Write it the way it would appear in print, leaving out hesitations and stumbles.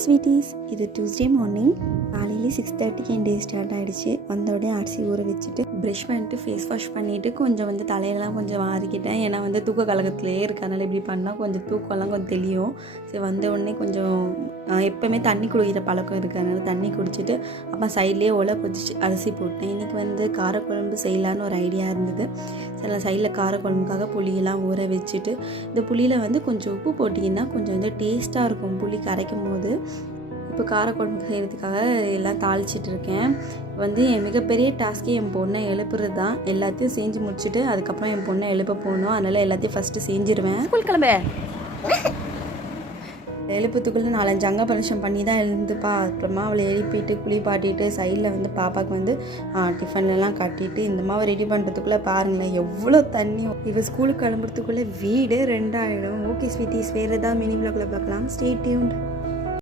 Sweeties, இது Tuesday morning. காலையிலே 6:30க்கு என் day start ஆகிடுச்சு. வந்தோடனே அரிசி ஊற வச்சுட்டு ப்ரஷ் பண்ணிட்டு ஃபேஸ் வாஷ் பண்ணிவிட்டு கொஞ்சம் தலையெல்லாம் கொஞ்சம் மாறிக்கிட்டேன். ஏன்னா தூக்க கலக்கத்துலேயே இருக்கனால இப்படி பண்ணால் கொஞ்சம் தூக்கம்லாம் கொஞ்சம் தெளியும். சரி, வந்த உடனே கொஞ்சம் எப்போவுமே தண்ணி குடிக்கிற பழக்கம் இருக்கிறதுனால தண்ணி குடிச்சிட்டு அப்புறம் சைட்லேயே ஒலை கொதிச்சு அரிசி போட்டேன். இன்றைக்கி காரக்குழம்பு செய்யலான்னு ஒரு ஐடியா இருந்தது. சில சைடில் காரக்குழம்புக்காக புளியெல்லாம் ஊற வச்சுட்டு இந்த புளியில் கொஞ்சம் உப்பு போட்டிங்கன்னா கொஞ்சம் டேஸ்ட்டாக இருக்கும் புளி கரைக்கும் போது. இப்போ காரக்குழம்பு செய்கிறதுக்காக எல்லாம் தாளிச்சிட்டு இருக்கேன். என் மிகப்பெரிய டாஸ்க்கே என் பொண்ணை எழுப்புறது தான். எல்லாத்தையும் செஞ்சு முடிச்சுட்டு அதுக்கப்புறம் என் பொண்ணை எழுப்ப போகணும். அதனால் எல்லாத்தையும் ஃபஸ்ட்டு செஞ்சுருவேன். ஸ்கூல் கிளம்பு. எழுப்பத்துக்குள்ளே 4-5 அங்க பரிசம் பண்ணி தான் எழுந்துப்பா. அப்புறமா அவளை எழுப்பிட்டு குளிப்பாட்டிட்டு சைடில் பாப்பாவுக்கு டிஃபன்லாம் கட்டிட்டு இந்த மாதிரி ரெடி பண்ணுறதுக்குள்ளே பாருங்களேன் எவ்வளோ தண்ணி. இவள் ஸ்கூலுக்கு கிளம்புறதுக்குள்ளே வீடு 2 ஆகிடும். ஓகே ஸ்வீட்டீஸ், வேறு ஏதாவது மினி வ்ளாகில் பார்க்கலாம். Stay tuned.